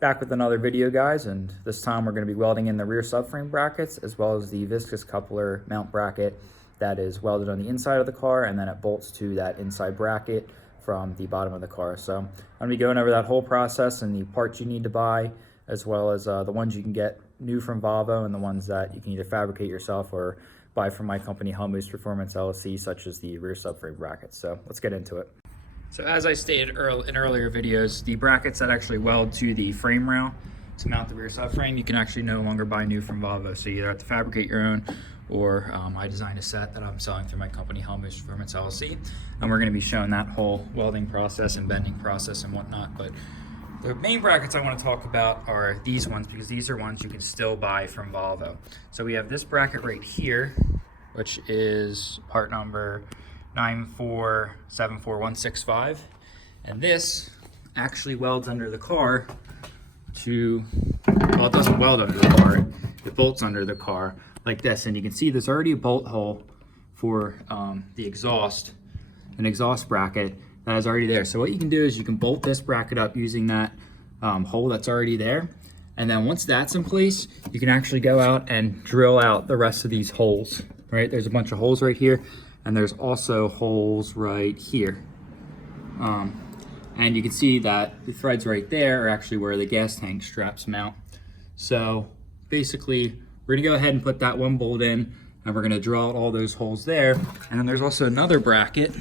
Back with another video, guys, and this time we're going to be welding in the rear subframe brackets as well as the viscous coupler mount bracket that is welded on the inside of the car, and then it bolts to that inside bracket from the bottom of the car. So I'm going to be going over that whole process and the parts you need to buy, as well as the ones you can get new from Volvo and the ones that you can either fabricate yourself or buy from my company Helmut's Performance LLC, such as the rear subframe brackets. So let's get into it. So as I stated in earlier videos, the brackets that actually weld to the frame rail to mount the rear subframe, you can actually no longer buy new from Volvo. So you either have to fabricate your own, or I designed a set that I'm selling through my company Helmut's Performance LLC, and we're going to be showing that whole welding process and bending process and whatnot. But the main brackets I want to talk about are these ones, because these are ones you can still buy from Volvo. So we have this bracket right here, which is part number 9474165, and this actually welds under the car to, well, it doesn't weld under the car, it bolts under the car like this. And you can see there's already a bolt hole for the exhaust, an exhaust bracket that is already there. So what you can do is you can bolt this bracket up using that hole that's already there, and then once that's in place, you can actually go out and drill out the rest of these holes. Right, there's a bunch of holes right here, and there's also holes right here. And you can see that the threads right there are actually where the gas tank straps mount. So basically, we're gonna go ahead and put that one bolt in, and we're gonna drill out all those holes there. And then there's also another bracket.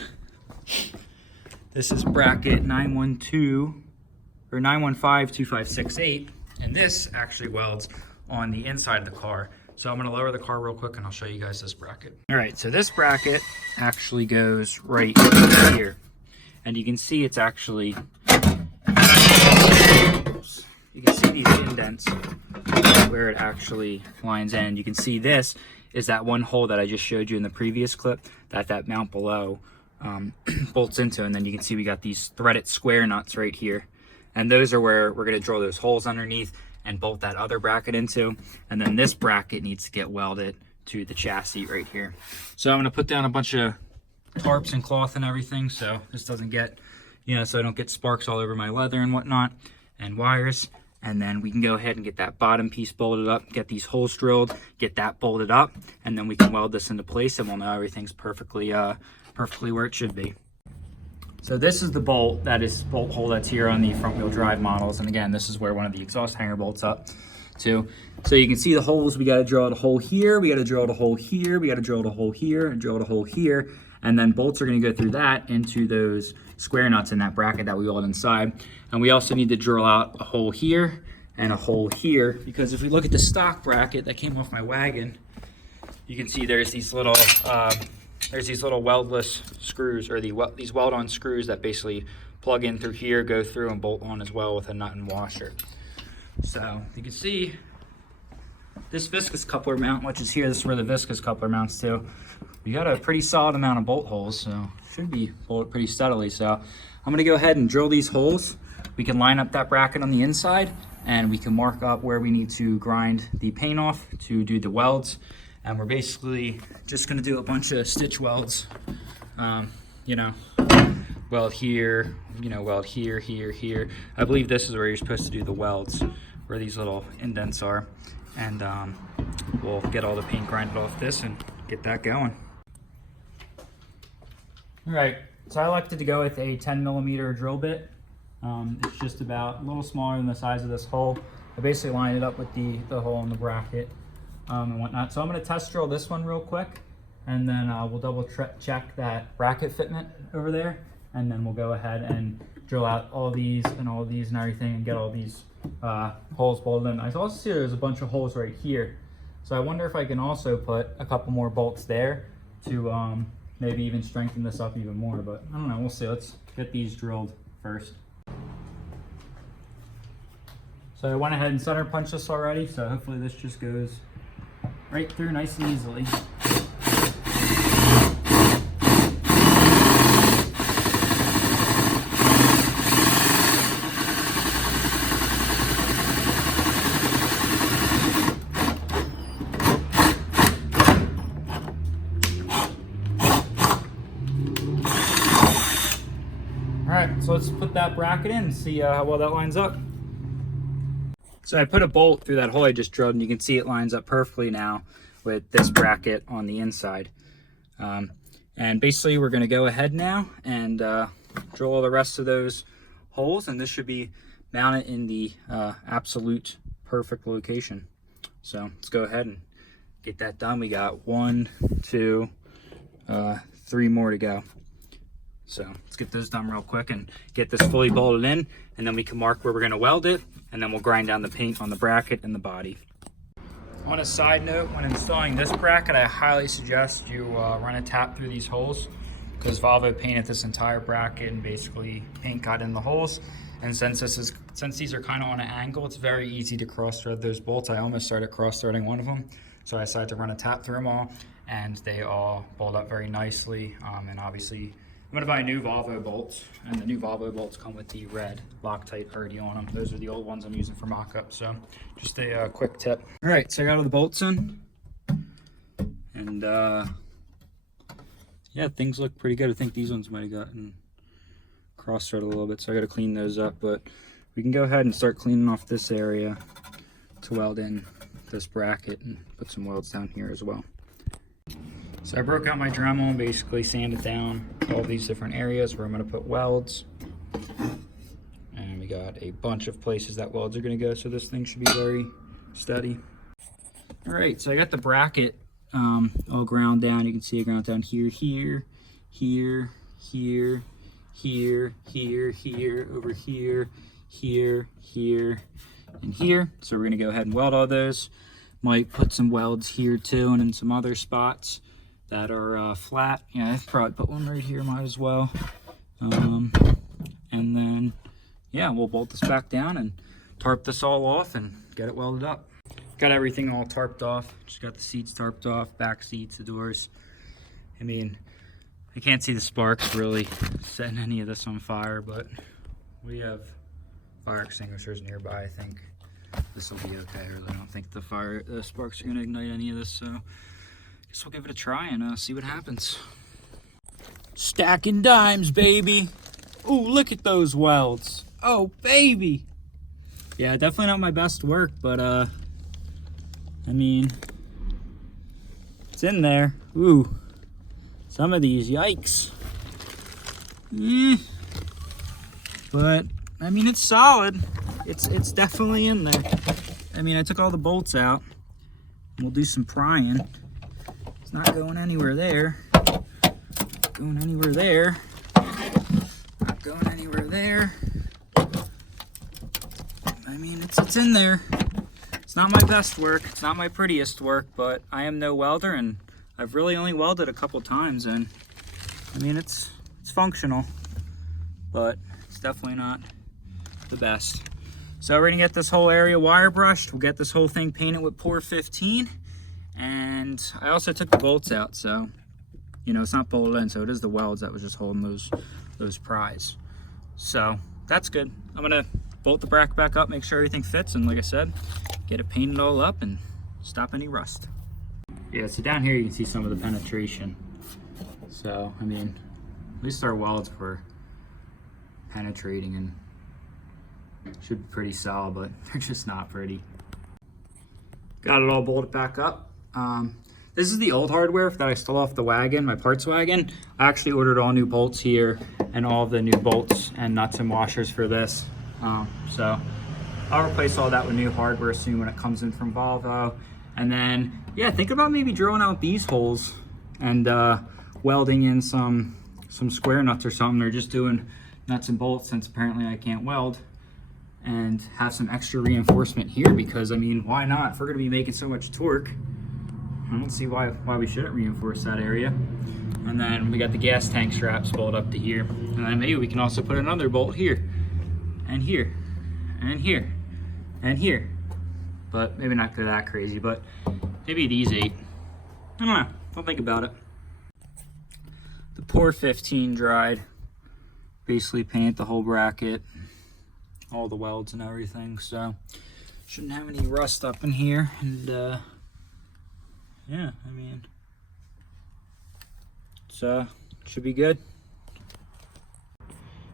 This is bracket 9152568, and this actually welds on the inside of the car. So I'm gonna lower the car real quick and I'll show you guys this bracket. All right, so this bracket actually goes right here. And you can see it's actually, you can see these indents where it actually lines in. You can see this is that one hole that I just showed you in the previous clip that mount below bolts into. And then you can see we got these threaded square nuts right here. And those are where we're gonna drill those holes underneath and bolt that other bracket into. And then this bracket needs to get welded to the chassis right here. So I'm gonna put down a bunch of tarps and cloth and everything, so this doesn't get, so I don't get sparks all over my leather and whatnot, and wires. And then we can go ahead and get that bottom piece bolted up, get these holes drilled, get that bolted up, and then we can weld this into place, and we'll know everything's perfectly where it should be. So this is the bolt hole that's here on the front wheel drive models. And again, this is where one of the exhaust hanger bolts up to. So you can see the holes. We got to drill out a hole here. We got to drill out a hole here. We got to drill out a hole here and drill out a hole here. And then bolts are going to go through that into those square nuts in that bracket that we weld inside. And we also need to drill out a hole here and a hole here, because if we look at the stock bracket that came off my wagon, you can see there's these little weldless screws, or these weld-on screws that basically plug in through here, go through, and bolt on as well with a nut and washer. So you can see this viscous coupler mount, which is here. This is where the viscous coupler mounts to. We got a pretty solid amount of bolt holes, so should be bolted pretty steadily. So I'm gonna go ahead and drill these holes. We can line up that bracket on the inside, and we can mark up where we need to grind the paint off to do the welds. And we're basically just gonna do a bunch of stitch welds, weld here, weld here, here, here. I believe this is where you're supposed to do the welds, where these little indents are. And we'll get all the paint grinded off this and get that going. All right, so I elected to go with a 10mm drill bit. It's just about a little smaller than the size of this hole. I basically lined it up with the hole in the bracket and whatnot. So I'm going to test drill this one real quick, and then we'll double check that bracket fitment over there, and then we'll go ahead and drill out all these and everything and get all these holes bolted in. I also see there's a bunch of holes right here, so I wonder if I can also put a couple more bolts there to maybe even strengthen this up even more, but I don't know, we'll see. Let's get these drilled first. So I went ahead and center punched this already, so hopefully this just goes right through nice and easily. All right, so let's put that bracket in and see how well that lines up. So I put a bolt through that hole I just drilled, and you can see it lines up perfectly now with this bracket on the inside. And basically we're going to go ahead now and drill all the rest of those holes, and this should be mounted in the absolute perfect location. So let's go ahead and get that done. We got 1, 2, 3 more to go. So let's get those done real quick and get this fully bolted in, and then we can mark where we're going to weld it, and then we'll grind down the paint on the bracket and the body. On a side note, when installing this bracket, I highly suggest you run a tap through these holes, because Volvo painted this entire bracket and basically paint got in the holes. And since these are kind of on an angle, it's very easy to cross thread those bolts. I almost started cross threading one of them, so I decided to run a tap through them all, and they all bolt up very nicely. And obviously I'm going to buy new Volvo bolts, and the new Volvo bolts come with the red Loctite RD on them. Those are the old ones I'm using for mock-up, so just a quick tip. All right, so I got all the bolts in, and yeah, things look pretty good. I think these ones might have gotten cross-threaded a little bit, so I got to clean those up, but we can go ahead and start cleaning off this area to weld in this bracket and put some welds down here as well. So I broke out my Dremel and basically sanded down all these different areas where I'm going to put welds. And we got a bunch of places that welds are going to go, so this thing should be very steady. All right, so I got the bracket all ground down. You can see it ground down here, here, here, here, here, here, here, over here, here, here, and here. So we're going to go ahead and weld all those. Might put some welds here too, and in some other spots that are flat. Yeah, I've probably put one right here, might as well. And then, yeah, we'll bolt this back down and tarp this all off and get it welded up. Got everything all tarped off. Just got the seats tarped off, back seats, the doors. I mean, I can't see the sparks really setting any of this on fire, but we have fire extinguishers nearby. I think this will be okay. I really don't think the sparks are gonna ignite any of this, so I guess we'll give it a try and see what happens. Stacking dimes, baby. Ooh, look at those welds. Oh, baby. Yeah, definitely not my best work, but I mean, it's in there. Ooh, some of these, yikes. But I mean, it's solid. It's definitely in there. I mean, I took all the bolts out. We'll do some prying. It's not going anywhere there. Not going anywhere there. Not going anywhere there. I mean, it's in there. It's not my best work. It's not my prettiest work, but I am no welder, and I've really only welded a couple times, and I mean, it's functional, but it's definitely not the best. So we're gonna get this whole area wire brushed. We'll get this whole thing painted with Pour 15. And I also took the bolts out, so, you know, it's not bolted in, so it is the welds that was just holding those pries. So that's good. I'm gonna bolt the bracket back up, make sure everything fits, and like I said, get it painted all up and stop any rust. Yeah, so down here you can see some of the penetration. So, I mean, at least our welds were penetrating and should be pretty solid, but they're just not pretty. Got it all bolted back up. This is the old hardware that I stole off the wagon, my parts wagon. I actually ordered all new bolts here and all of the new bolts and nuts and washers for this. So I'll replace all that with new hardware soon when it comes in from Volvo. And then, yeah, think about maybe drilling out these holes and welding in some square nuts or something, or just doing nuts and bolts, since apparently I can't weld, and have some extra reinforcement here, because I mean, why not? If we're gonna be making so much torque, I don't see why we shouldn't reinforce that area. And then we got the gas tank straps bolted up to here, and then maybe we can also put another bolt here and here and here and here, but maybe not go that crazy, but maybe these 8. I don't know, don't think about it. The Pour 15 dried, basically paint the whole bracket, all the welds and everything, so shouldn't have any rust up in here. And yeah, I mean, it's should be good.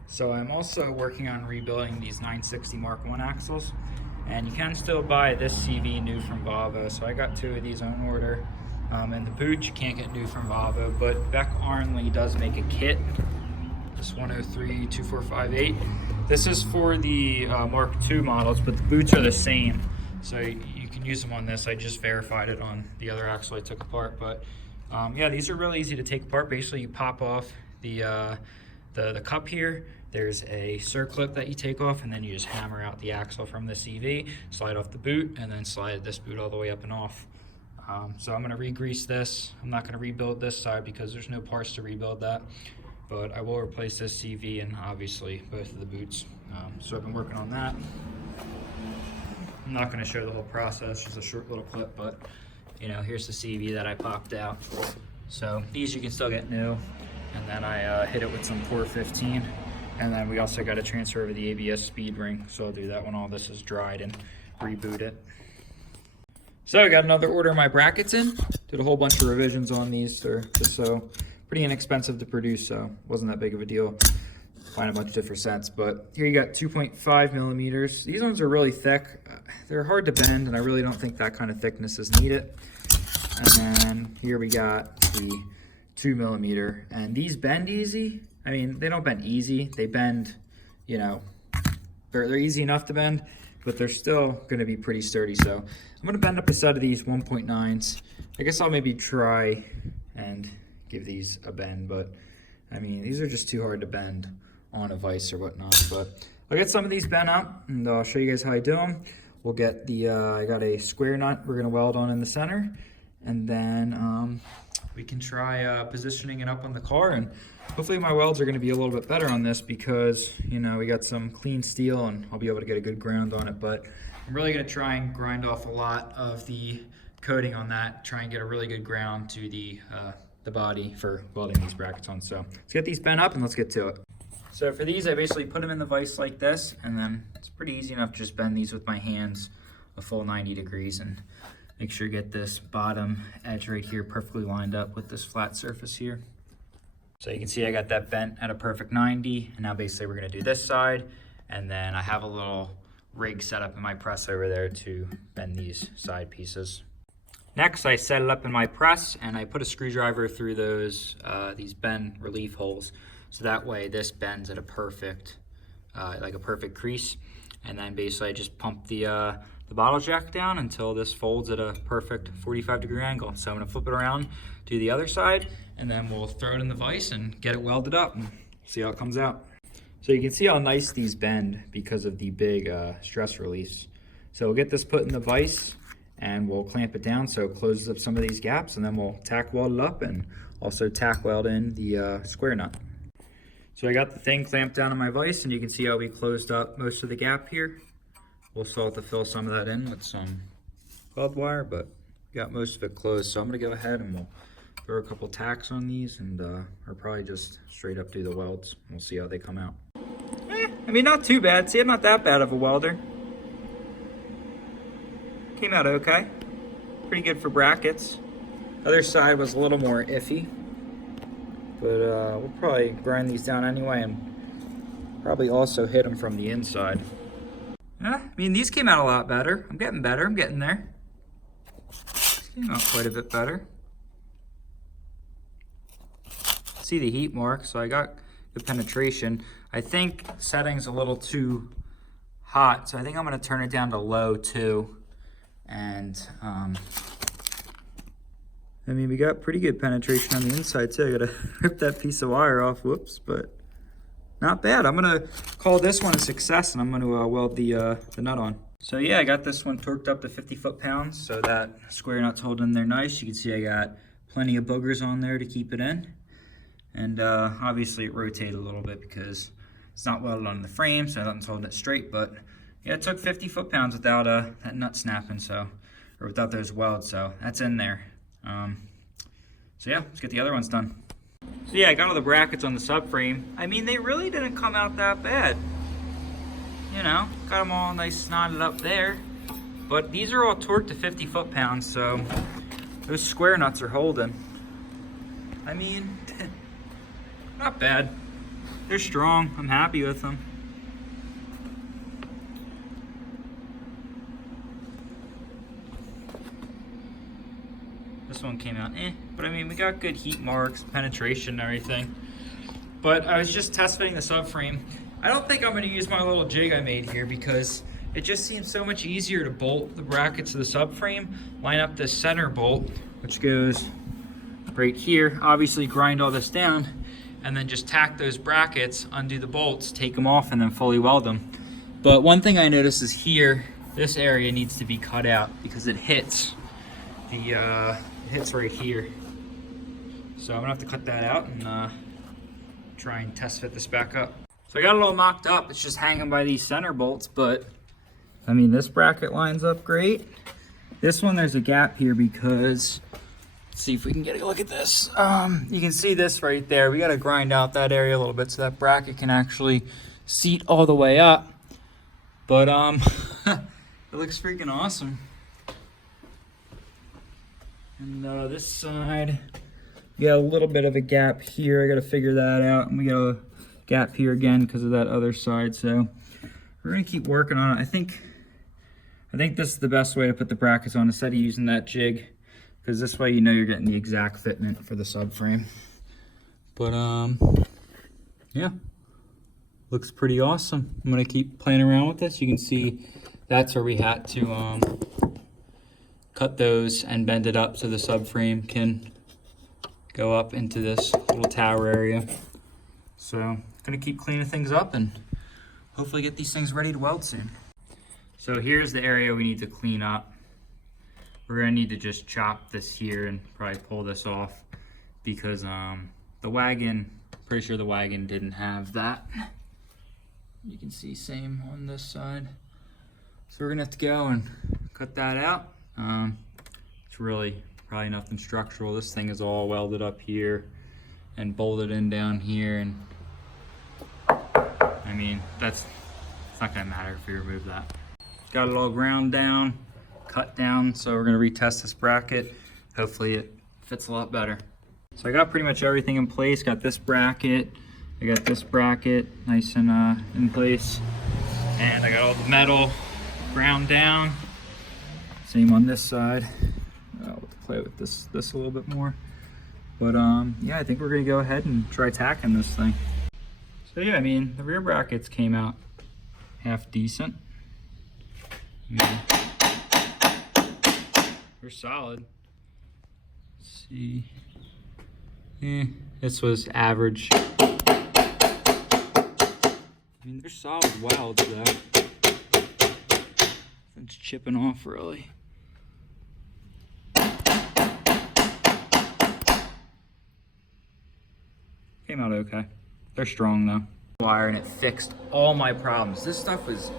So I'm also working on rebuilding these 960 Mark I axles. And you can still buy this CV new from Volvo. So I got 2 of these on order. And the boots you can't get new from Volvo, but Beck Arnley does make a kit. This 103-2458. This is for the Mark II models, but the boots are the same. So you can use them on this. I just verified it on the other axle I took apart. But yeah, these are really easy to take apart. Basically, you pop off the cup here. There's a circlip that you take off, and then you just hammer out the axle from the CV, slide off the boot, and then slide this boot all the way up and off. So I'm gonna re-grease this. I'm not gonna rebuild this side because there's no parts to rebuild that, but I will replace this CV and obviously both of the boots. So I've been working on that. I'm not gonna show the whole process, just a short little clip, but you know, here's the CV that I popped out. So these you can still get new, and then I hit it with some 415, and then we also got to transfer over the ABS speed ring, so I'll do that when all this is dried and reboot it. So I got another order of my brackets in. Did a whole bunch of revisions on these. They're just so pretty inexpensive to produce, so it wasn't that big of a deal. Find a bunch of different sets, but here you got 2.5 millimeters. These ones are really thick. They're hard to bend, and I really don't think that kind of thickness is needed. And then here we got the 2 millimeter, and these bend easy. I mean, they don't bend easy. They bend, you know, they're easy enough to bend, but they're still going to be pretty sturdy. So I'm going to bend up a set of these 1.9s. I guess I'll maybe try and give these a bend, but I mean, these are just too hard to bend on a vise or whatnot. But I'll get some of these bent up, and I'll show you guys how I do them. We'll get the, I got a square nut we're going to weld on in the center, and then we can try positioning it up on the car, and hopefully my welds are going to be a little bit better on this because, you know, we got some clean steel and I'll be able to get a good ground on it. But I'm really going to try and grind off a lot of the coating on that, try and get a really good ground to the body for welding these brackets on. So let's get these bent up and let's get to it. So for these, I basically put them in the vise like this, and then it's pretty easy enough to just bend these with my hands a full 90 degrees and make sure you get this bottom edge right here perfectly lined up with this flat surface here. So you can see I got that bent at a perfect 90, and now basically we're gonna do this side, and then I have a little rig set up in my press over there to bend these side pieces. Next, I set it up in my press, and I put a screwdriver through those these bend relief holes, so that way this bends at a perfect, like a perfect crease, and then basically I just pump the bottle jack down until this folds at a perfect 45-degree angle. So I'm gonna flip it around, do the other side, and then we'll throw it in the vise and get it welded up and see how it comes out. So you can see how nice these bend because of the big stress release. So we'll get this put in the vise and we'll clamp it down so it closes up some of these gaps, and then we'll tack weld it up and also tack weld in the square nut. So I got the thing clamped down on my vise, and you can see how we closed up most of the gap here. We'll still have to fill some of that in with some weld wire, but got most of it closed. So I'm gonna go ahead and we'll throw a couple tacks on these, and or probably just straight up do the welds. We'll see how they come out. I mean, not too bad. See, I'm not that bad of a welder. Came out okay. Pretty good for brackets. Other side was a little more iffy, but we'll probably grind these down anyway and probably also hit them from the inside. Yeah, I mean, these came out a lot better. I'm getting better. I'm getting there. Came out quite a bit better. See the heat mark, so I got good penetration. I think setting's a little too hot, so I think I'm going to turn it down to low too. And I mean, we got pretty good penetration on the inside too. I got to rip that piece of wire off. Whoops, but not bad. I'm gonna call this one a success, and I'm gonna weld the nut on. So yeah, I got this one torqued up to 50 foot-pounds, so that square nut's holding in there nice. You can see I got plenty of boogers on there to keep it in. And obviously it rotated a little bit because it's not welded on the frame, so nothing's holding it straight. But yeah, it took 50 foot-pounds without that nut snapping, so, or without those welds, so that's in there. So yeah, let's get the other ones done. So yeah, I got all the brackets on the subframe. I mean, they really didn't come out that bad. You know, got them all nice knotted up there. But these are all torqued to 50 foot-pounds, so those square nuts are holding. I mean, not bad. They're strong. I'm happy with them. This one came out but I mean, we got good heat marks, penetration and everything. But I was just test fitting the subframe. I don't think I'm gonna use my little jig I made here because it just seems so much easier to bolt the brackets to the subframe, line up this center bolt, which goes right here, obviously grind all this down, and then just tack those brackets, undo the bolts, take them off, and then fully weld them. But one thing I noticed is here, this area needs to be cut out because it hits it hits right here. So I'm gonna have to cut that out and try and test fit this back up. So I got it all mocked up. It's just hanging by these center bolts, but I mean, this bracket lines up great. This one, there's a gap here because, let's see if we can get a look at this. You can see this right there. We gotta grind out that area a little bit so that bracket can actually seat all the way up. But it looks freaking awesome. And this side, we got a little bit of a gap here. I gotta figure that out. And we got a gap here again because of that other side. So we're gonna keep working on it. I think this is the best way to put the brackets on instead of using that jig, because this way you know you're getting the exact fitment for the subframe. But yeah, looks pretty awesome. I'm gonna keep playing around with this. You can see that's where we had to cut those and bend it up so the subframe can go up into this little tower area. So gonna keep cleaning things up and hopefully get these things ready to weld soon. So here's the area we need to clean up. We're gonna need to just chop this here and probably pull this off because the wagon, pretty sure the wagon didn't have that. You can see same on this side. So we're gonna have to go and cut that out. It's really probably nothing structural. This thing is all welded up here and bolted in down here, and I mean, it's not gonna matter if we remove that. Got it all ground down, cut down, so we're gonna retest this bracket. Hopefully it fits a lot better. So I got pretty much everything in place. Got this bracket, I got this bracket nice and in place, and I got all the metal ground down. Same on this side. We'll have to play with this a little bit more. But yeah, I think we're gonna go ahead and try tacking this thing. So yeah, I mean, the rear brackets came out half decent. Yeah. They're solid. Let's see. This was average. I mean, they're solid welds though. It's chipping off really. Came out okay. They're strong though. Wire, and it fixed all my problems. This stuff was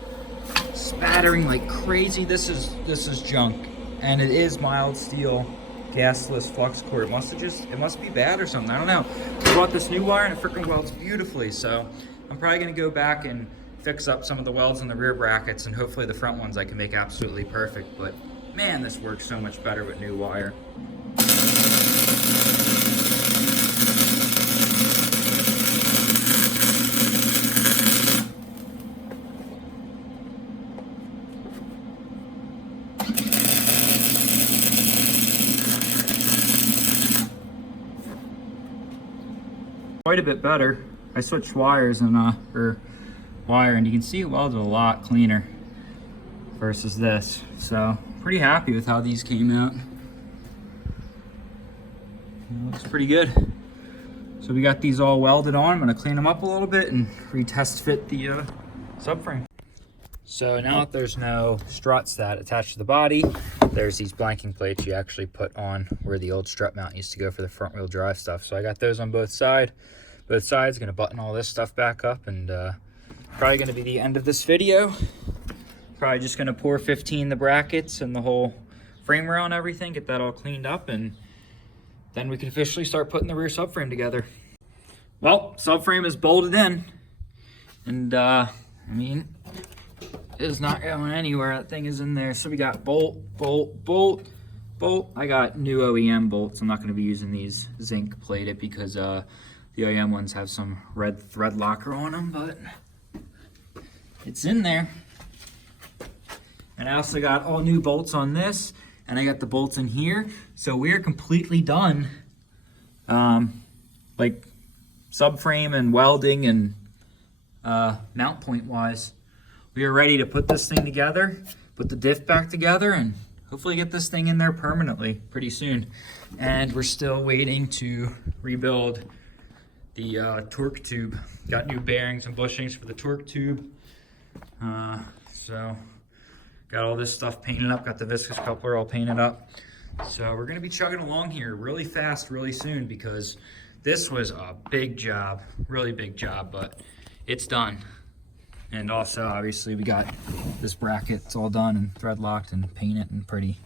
spattering like crazy. This is junk, and it is mild steel gasless flux core. It must be bad or something. I don't know. I bought this new wire and it freaking welds beautifully. So I'm probably gonna go back and fix up some of the welds in the rear brackets, and hopefully the front ones I can make absolutely perfect. But man, this works so much better with new wire. Quite a bit better. I switched wires and and you can see it welds a lot cleaner versus this. So pretty happy with how these came out. It looks pretty good. So we got these all welded on. I'm gonna clean them up a little bit and retest fit the subframe. So now that there's no struts that attach to the body, there's these blanking plates you actually put on where the old strut mount used to go for the front wheel drive stuff. So I got those on both sides. Gonna button all this stuff back up, and probably gonna be the end of this video. Probably just gonna pour 15 the brackets and the whole frame rail and everything, get that all cleaned up, and then we can officially start putting the rear subframe together. Well, subframe is bolted in, and I mean, it is not going anywhere. That thing is in there. So we got bolt, bolt, bolt, bolt. I got new OEM bolts. I'm not gonna be using these zinc plated because the OEM ones have some red thread locker on them, but it's in there. And I also got all new bolts on this. and I got the bolts in here. So we're completely done, like subframe and welding and mount point wise. We are ready to put this thing together, put the diff back together, and hopefully get this thing in there permanently pretty soon. And we're still waiting to rebuild the torque tube. Got new bearings and bushings for the torque tube. So got all this stuff painted up, got the viscous coupler all painted up. So we're gonna be chugging along here really fast, really soon, because this was a big job, really big job, but it's done. And also, obviously, we got this bracket. It's all done and thread locked and painted and pretty.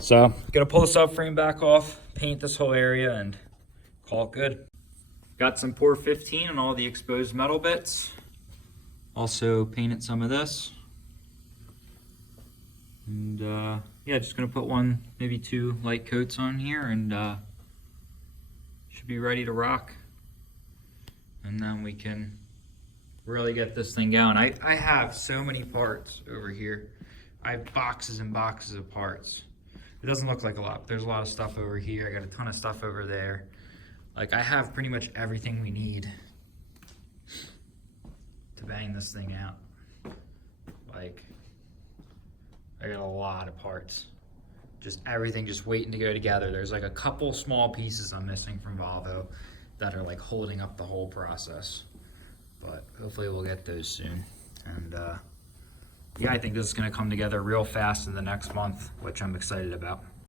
So, gonna pull the subframe back off, paint this whole area, and call it good. Got some pour 15 on all the exposed metal bits. Also painted some of this. And yeah, just gonna put one, maybe two light coats on here, and should be ready to rock. And then we can really get this thing going. I have so many parts over here. I have boxes and boxes of parts. It doesn't look like a lot, but there's a lot of stuff over here. I got a ton of stuff over there. Like, I have pretty much everything we need to bang this thing out. Like, I got a lot of parts. Just everything just waiting to go together. There's like a couple small pieces I'm missing from Volvo that are like holding up the whole process. But hopefully we'll get those soon. And yeah, I think this is gonna come together real fast in the next month, which I'm excited about.